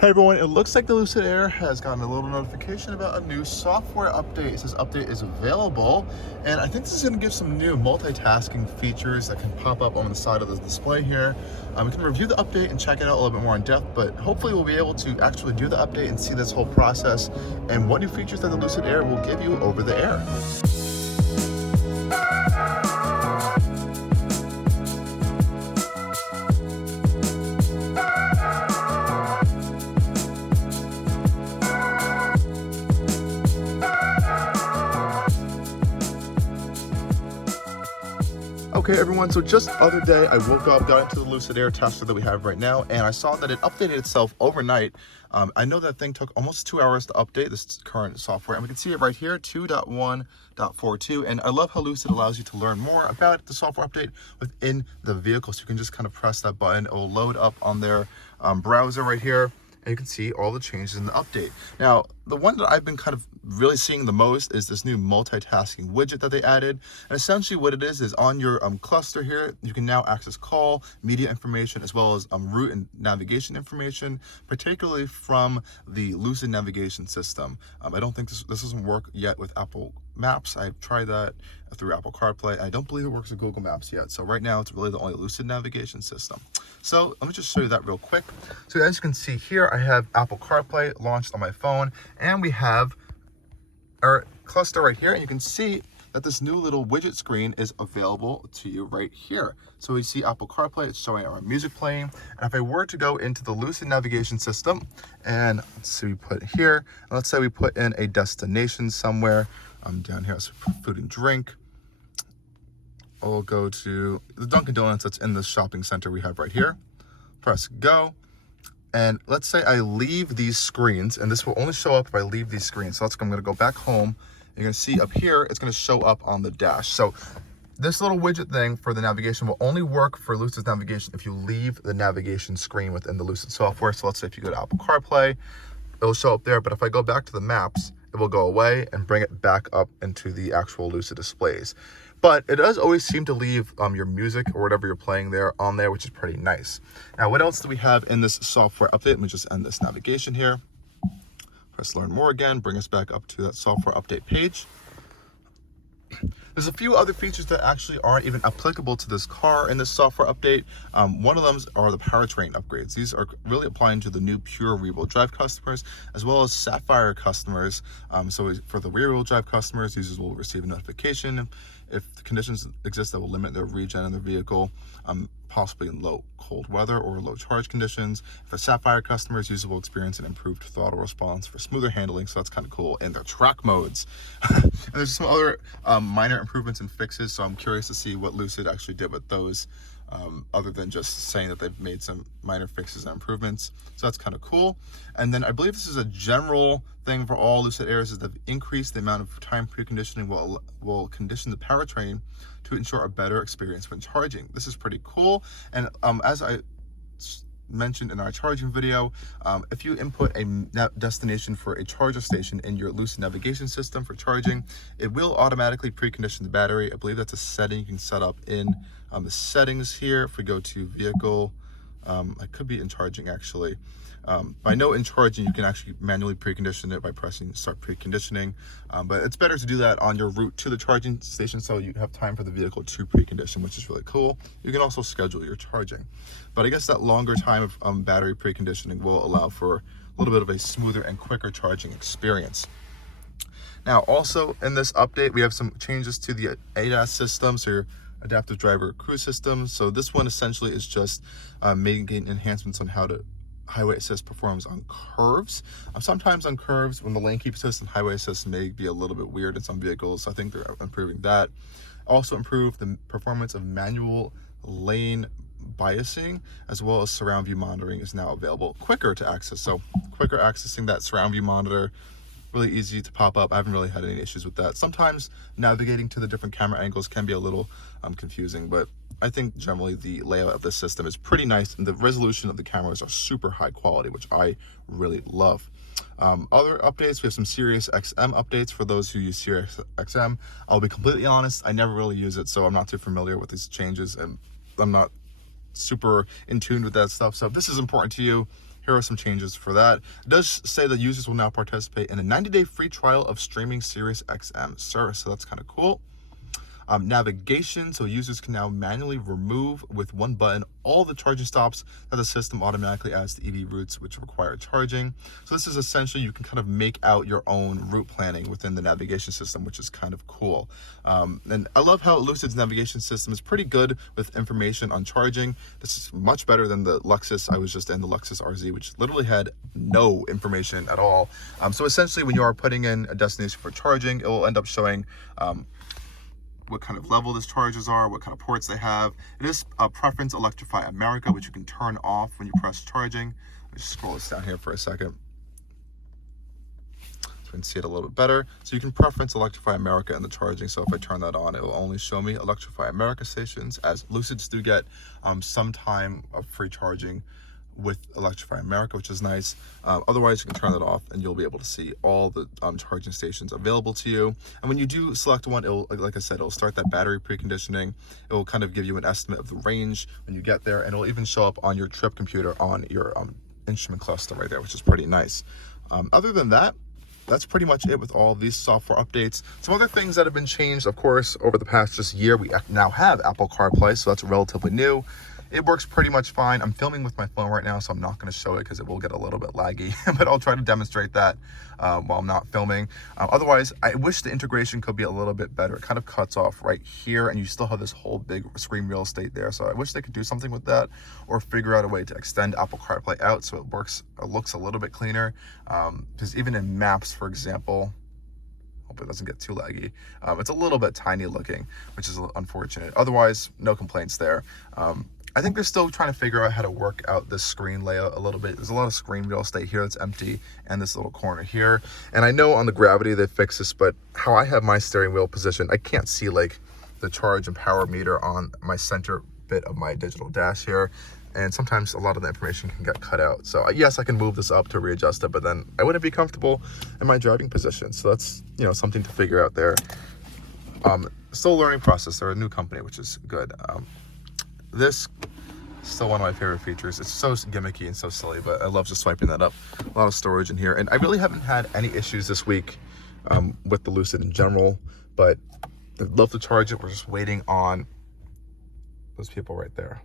Hey everyone, it looks like the Lucid Air has gotten a little notification about a new software update. It says update is available, and I think this is going to give some new multitasking features that can pop up on the side of the display here. We can review the update and check it out a little bit more in depth, but hopefully we'll be able to actually do the update and see this whole process and what new features that the Lucid Air will give you over the air. Okay everyone, so just the other day I woke up, got into the Lucid Air tester that we have right now, and I saw that it updated itself overnight. I know that thing took almost 2 hours to update this current software, and we can see it right here, 2.1.42, and I love how Lucid allows you to learn more about the software update within the vehicle, so you can just kind of press that button. It will load up on their browser right here, and you can see all the changes in the update. Now, the one that I've been kind of really seeing the most is this new multitasking widget that they added. And essentially what it is on your cluster here, you can now access call, media information, as well as route and navigation information, particularly from the Lucid navigation system. I don't think this doesn't work yet with Apple Maps. I've tried that through Apple CarPlay. I don't believe it works with Google Maps yet. So right now it's really the only Lucid navigation system. So let me just show you that real quick. So as you can see here, I have Apple CarPlay launched on my phone, and we have our cluster right here, and you can see that this new little widget screen is available to you right here. So we see Apple CarPlay, it's showing our music playing. And if I were to go into the Lucid navigation system, and let's see, we put here, and let's say we put in a destination somewhere, down here, let's put food and drink. I'll go to the Dunkin' Donuts that's in this shopping center we have right here. Press go. And let's say I leave these screens, and this will only show up if I leave these screens. So I'm gonna go back home. You're gonna see up here, it's gonna show up on the dash. So this little widget thing for the navigation will only work for Lucid's navigation if you leave the navigation screen within the Lucid software. So let's say if you go to Apple CarPlay, it'll show up there. But if I go back to the maps, it will go away and bring it back up into the actual Lucid displays. But it does always seem to leave your music or whatever you're playing there on there, which is pretty nice. Now, what else do we have in this software update? Let me just end this navigation here. Press learn more again, bring us back up to that software update page. There's a few other features that actually aren't even applicable to this car in this software update. One of them are the Powertrain upgrades. These are really applying to the new pure rear-wheel drive customers, as well as Sapphire customers. So for the rear-wheel drive customers, users will receive a notification if the conditions exist that will limit their regen in their vehicle, possibly in low cold weather or low charge conditions. For Sapphire customers, users will experience an improved throttle response for smoother handling, so that's kind of cool in their track modes. And there's some other minor improvements and fixes, so I'm curious to see what Lucid actually did with those, other than just saying that they've made some minor fixes and improvements. So that's kind of cool. And then I believe this is a general thing for all Lucid Airs, is they've increased the amount of time preconditioning will condition the powertrain to ensure a better experience when charging. This is pretty cool. And as I mentioned in our charging video, if you input a destination for a charger station in your Lucid navigation system for charging, it will automatically precondition the battery. I believe that's a setting you can set up in the settings here. If we go to vehicle, I could be in charging actually. But I know in charging you can actually manually precondition it by pressing start preconditioning, but it's better to do that on your route to the charging station so you have time for the vehicle to precondition, which is really cool. You can also schedule your charging, but I guess that longer time of battery preconditioning will allow for a little bit of a smoother and quicker charging experience. Now, also in this update, we have some changes to the ADAS system, so your adaptive driver cruise system. So this one essentially is just making enhancements on how to highway assist performs on curves. Sometimes on curves, when the lane keep assist and highway assist may be a little bit weird in some vehicles, so I think they're improving that. Also improve the performance of manual lane biasing, as well as surround view monitoring is now available quicker to access. So quicker accessing that surround view monitor, really easy to pop up. I haven't really had any issues with that. Sometimes navigating to the different camera angles can be a little confusing, but I think generally the layout of this system is pretty nice, and the resolution of the cameras are super high quality, which I really love. Other updates, we have some SiriusXM updates for those who use SiriusXM. I'll be completely honest, I never really use it, so I'm not too familiar with these changes, and I'm not super in tune with that stuff. So if this is important to you, here are some changes for that. It does say that users will now participate in a 90-day free trial of streaming SiriusXM service, so that's kind of cool. Navigation, so users can now manually remove with one button all the charging stops that the system automatically adds to EV routes which require charging. So this is essentially, you can kind of make out your own route planning within the navigation system, which is kind of cool. And I love how Lucid's navigation system is pretty good with information on charging. This is much better than the Lexus. I was just in the Lexus RZ, which literally had no information at all. So essentially, when you are putting in a destination for charging, it will end up showing what kind of level these chargers are, what kind of ports they have. It is a preference Electrify America, which you can turn off when you press charging. Let me just scroll this down here for a second so we can see it a little bit better. So you can preference Electrify America in the charging. So if I turn that on, it will only show me Electrify America stations, as Lucids do get some time of free charging with Electrify America, which is nice. Otherwise, you can turn that off and you'll be able to see all the charging stations available to you. And when you do select one, it'll, like I said, it'll start that battery preconditioning. It will kind of give you an estimate of the range when you get there, and it'll even show up on your trip computer on your instrument cluster right there, which is pretty nice. Other than that, that's pretty much it with all of these software updates. Some other things that have been changed, of course, over the past just year, we now have Apple CarPlay, so that's relatively new. It works pretty much fine. I'm filming with my phone right now, so I'm not going to show it because it will get a little bit laggy, but I'll try to demonstrate that while I'm not filming. Otherwise, I wish the integration could be a little bit better. It kind of cuts off right here, and you still have this whole big screen real estate there. So I wish they could do something with that, or figure out a way to extend Apple CarPlay out so it works, or looks a little bit cleaner. Because even in Maps, for example, hope it doesn't get too laggy. It's a little bit tiny looking, which is unfortunate. Otherwise, no complaints there. I think they're still trying to figure out how to work out this screen layout a little bit. There's a lot of screen real estate here that's empty, and this little corner here. And I know on the Gravity they fix this, but how I have my steering wheel positioned, I can't see like the charge and power meter on my center bit of my digital dash here. And sometimes a lot of the information can get cut out. So yes, I can move this up to readjust it, but then I wouldn't be comfortable in my driving position. So that's, you know, something to figure out there. Still a learning process. They're a new company, which is good. This is still one of my favorite features. It's so gimmicky and so silly, but I love just swiping that up. A lot of storage in here. And I really haven't had any issues this week with the Lucid in general, but I'd love to charge it. We're just waiting on those people right there.